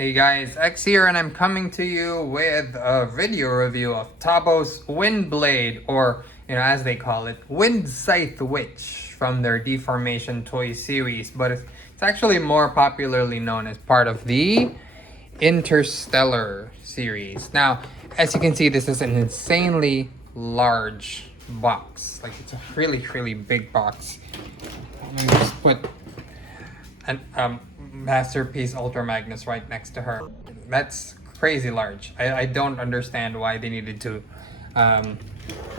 Hey guys, X here, and I'm coming to you with a video review of Tabo's Windblade, or as they call it, Wind Scythe Witch from their Deformation Toy series, but it's actually more popularly known as part of the Interstellar series. Now, as you can see, this is an insanely large box. Like, it's a really big box. Let me just put an Masterpiece Ultra Magnus right next to her. That's crazy large. I don't understand why they needed to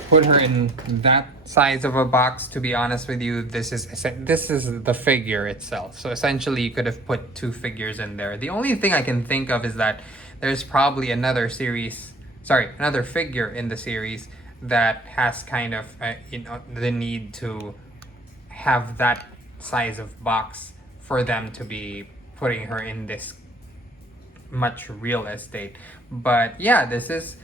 put her in that size of a box. To be honest with you, this is the figure itself. So essentially, you could have put two figures in there. The only thing I can think of is that there's probably another figure in the series that has kind of the need to have that size of box for them to be putting her in this much real estate. But yeah, this is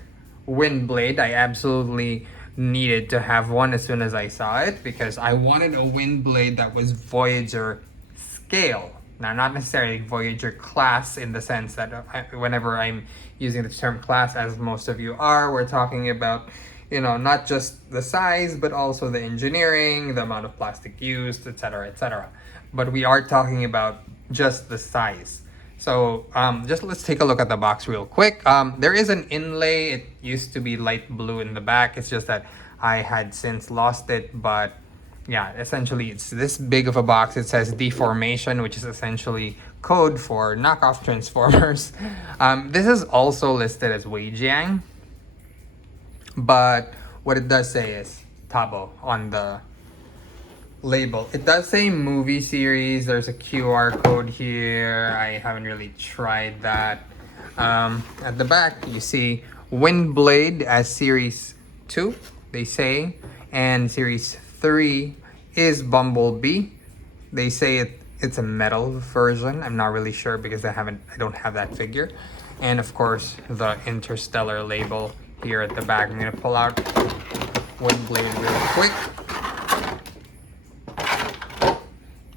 Windblade. I absolutely needed to have one as soon as I saw it because I wanted a Windblade that was Voyager scale. Now, not necessarily Voyager class in the sense that whenever I'm using the term class, as most of you are, we're talking about not just the size, but also the engineering, the amount of plastic used, etc. But we are talking about just the size. So just let's take a look at the box real quick. There is an inlay. It used to be light blue in the back. It's just that I had since lost it. But yeah, essentially it's this big of a box. It says deformation, which is essentially code for knockoff Transformers. This is also listed as Wei Jiang, but what it does say is Tabo on the label. It does say movie series. There's a QR code here. I haven't really tried that. At the back, you see Windblade as Series 2, they say, and Series 3 is Bumblebee. They say it's a metal version. I'm not really sure because I don't have that figure. And of course, the Interstellar label here at the back. I'm gonna pull out Windblade real quick.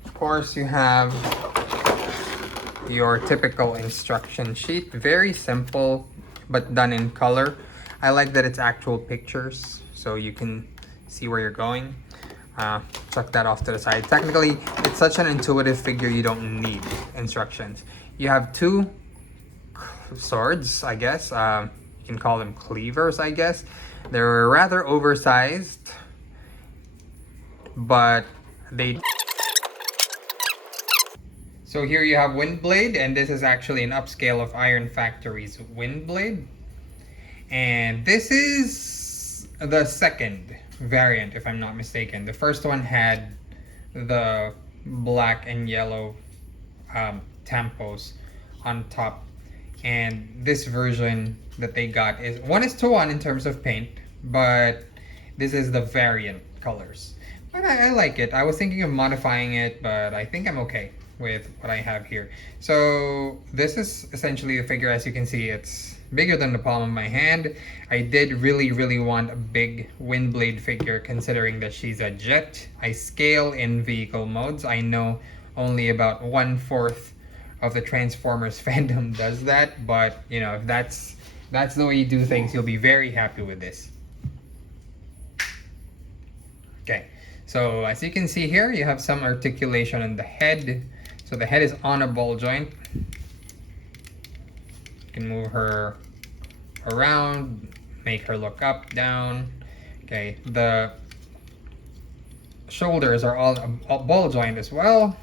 Of course, you have your typical instruction sheet. Very simple, but done in color. I like that it's actual pictures, so you can see where you're going. Chuck that off to the side. Technically, it's such an intuitive figure, you don't need instructions. You have two swords, I guess. You can call them cleavers, I guess. They're rather oversized, but they... So here you have Windblade, and this is actually an upscale of Iron Factory's Windblade. And this is the second variant, if I'm not mistaken. The first one had the black and yellow tampos on top. And this version that they got is 1:1 in terms of paint, but this is the variant colors. But I like it. I was thinking of modifying it, but I think I'm okay with what I have here. So this is essentially the figure. As you can see, it's bigger than the palm of my hand. I did really want a big Windblade figure considering that she's a jet. I scale in vehicle modes. I know only about 1/4 of the Transformers fandom does that, but if that's the way you do things, you'll be very happy with this. Okay, so as you can see here, you have some articulation on the head. So the head is on a ball joint. You can move her around, make her look up, down. Okay, the shoulders are all ball joint as well.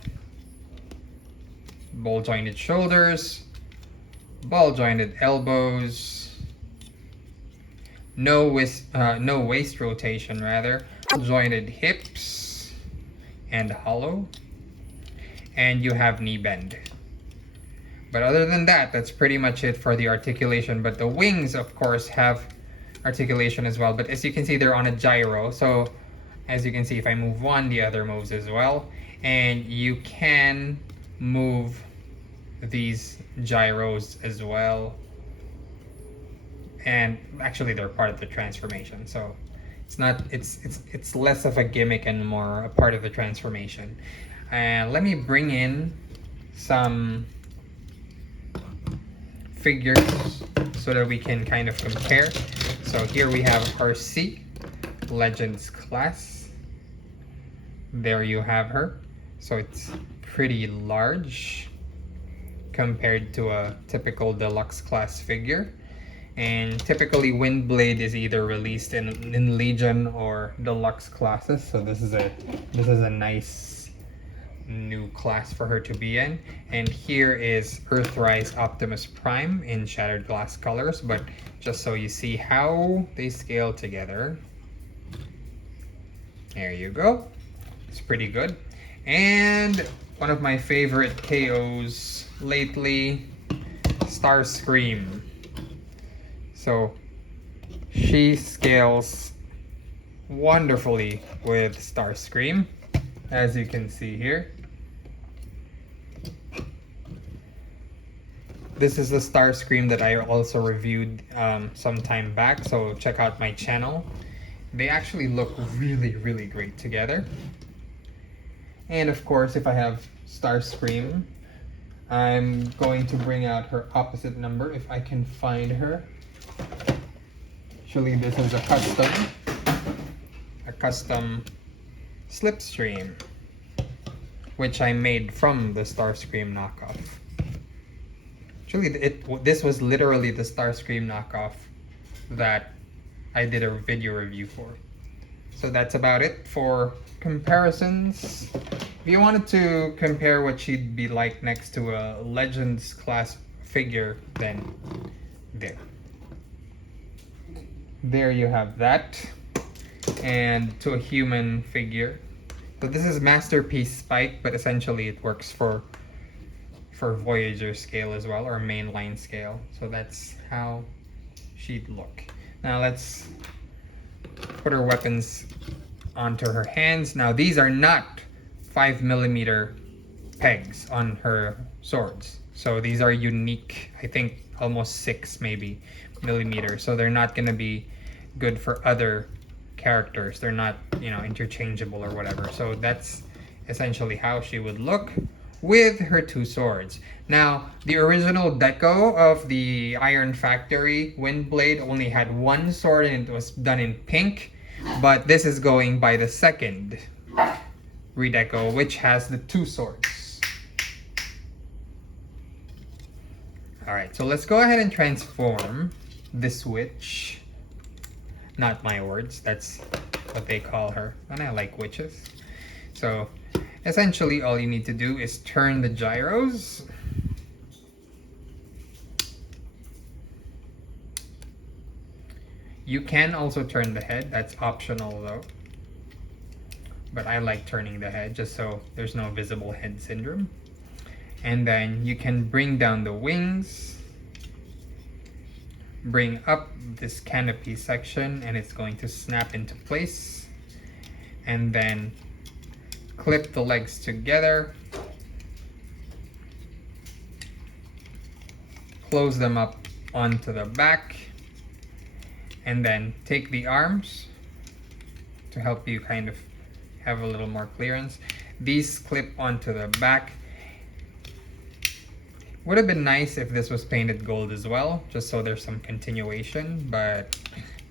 Ball jointed shoulders, ball jointed elbows, no waist rotation rather, jointed hips and hollow, and you have knee bend. But other than that, that's pretty much it for the articulation. But the wings, of course, have articulation as well. But as you can see, they're on a gyro. So as you can see, if I move one, the other moves as well. And you can move these gyros as well. And actually, they're part of the transformation. So it's less of a gimmick and more a part of the transformation. And let me bring in some figures so that we can kind of compare. So here we have RC Legends class. There you have her. So it's pretty large compared to a typical deluxe class figure. And typically Windblade is either released in Legion or deluxe classes. So this is a nice new class for her to be in. And here is Earthrise Optimus Prime in Shattered Glass colors, but just so you see how they scale together. There you go. It's pretty good. And one of my favorite KOs lately, Starscream. So she scales wonderfully with Starscream, as you can see here. This is the Starscream that I also reviewed some time back, so check out my channel. They actually look really, really great together. And of course, if I have Starscream, I'm going to bring out her opposite number if I can find her. Actually, this is a custom slipstream, which I made from the Starscream knockoff. Actually, this was literally the Starscream knockoff that I did a video review for. So that's about it for comparisons. If you wanted to compare what she'd be like next to a Legends class figure, then there you have that. And to a human figure. So this is Masterpiece Spike, but essentially it works for Voyager scale as well, or mainline scale. So that's how she'd look. Now let's put her weapons onto her hands. Now these are not 5mm pegs on her swords. So these are unique, I think almost 6 maybe millimeters. So they're not gonna be good for other characters. They're not, you know, interchangeable or whatever. So that's essentially how she would look with her 2 swords. Now, the original deco of the Iron Factory Windblade only had 1 sword and it was done in pink, but this is going by the second redeco, which has the 2 swords. Alright, so let's go ahead and transform this witch. Not my words, that's what they call her, and I like witches. So essentially all you need to do is turn the gyros. You can also turn the head, that's optional though. But I like turning the head just so there's no visible head syndrome. And then you can bring down the wings, bring up this canopy section, and it's going to snap into place. And then clip the legs together, close them up onto the back, and then take the arms to help you kind of have a little more clearance. These clip onto the back. Would have been nice if this was painted gold as well, just so there's some continuation, but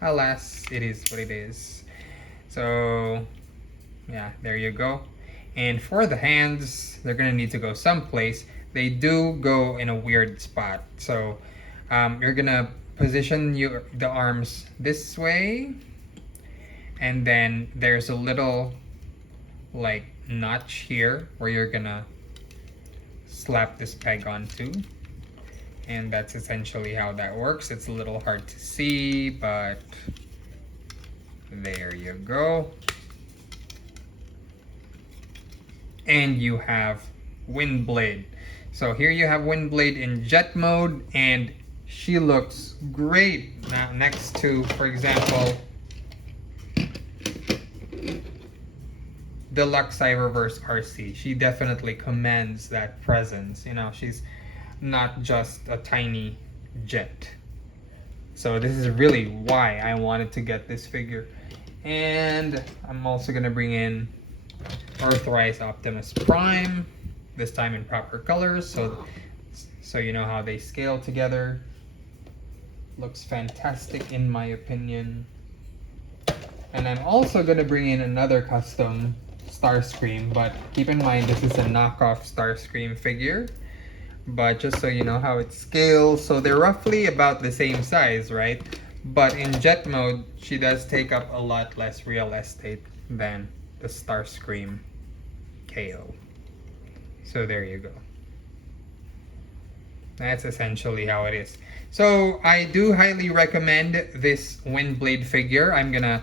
alas, it is what it is. So yeah, there you go. And for the hands, they're gonna need to go someplace. They do go in a weird spot. So you're gonna position the arms this way, and then there's a little like notch here where you're gonna slap this peg onto, and that's essentially how that works. It's a little hard to see, but there you go. And you have Windblade. So here you have Windblade in jet mode, and she looks great now next to, for example, Deluxe Cyberverse RC. She definitely commands that presence. You know, she's not just a tiny jet. So this is really why I wanted to get this figure. And I'm also gonna bring in Earthrise Optimus Prime, this time in proper colors. So so you know how they scale together. Looks fantastic in my opinion. And I'm also going to bring in another custom Starscream, but keep in mind this is a knockoff Starscream figure. But just so you know how it scales, so they're roughly about the same size, right? But in jet mode, she does take up a lot less real estate than the Starscream KO. So there you go. That's essentially how it is. So I do highly recommend this Windblade figure. I'm gonna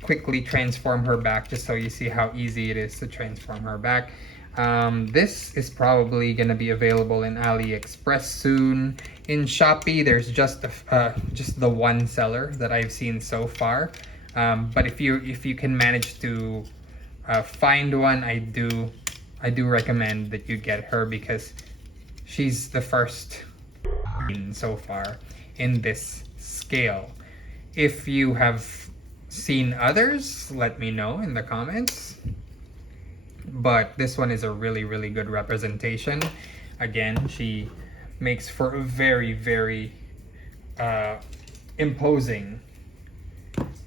quickly transform her back just so you see how easy it is to transform her back. This is probably gonna be available in AliExpress soon. In Shopee, there's just the one seller that I've seen so far. But if you can manage to find one, I do recommend that you get her because she's the first so far in this scale. If you have seen others, let me know in the comments. But this one is a really, really good representation. Again, she makes for a very, very imposing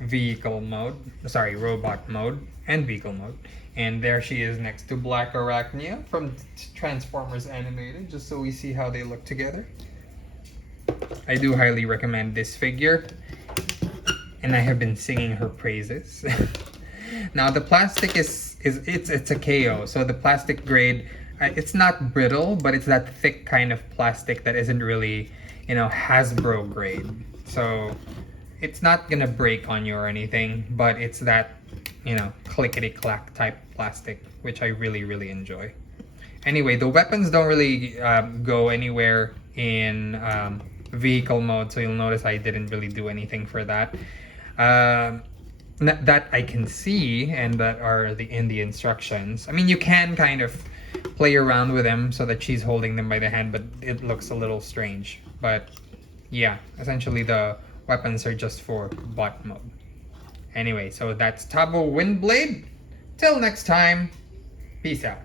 robot mode and vehicle mode. And there she is next to Black Arachnia from Transformers Animated, just so we see how they look together. I do highly recommend this figure, and I have been singing her praises. Now the plastic it's a KO, so the plastic grade, it's not brittle, but it's that thick kind of plastic that isn't really, Hasbro grade. So it's not gonna break on you or anything, but it's that, clickety-clack type plastic, which I really, really enjoy. Anyway, the weapons don't really go anywhere in vehicle mode, so you'll notice I didn't really do anything for that. That I can see, and that are in the instructions. I mean, you can kind of play around with them so that she's holding them by the hand, but it looks a little strange. But yeah, essentially the weapons are just for bot mode. Anyway, so that's Tabo Windblade. Till next time, peace out.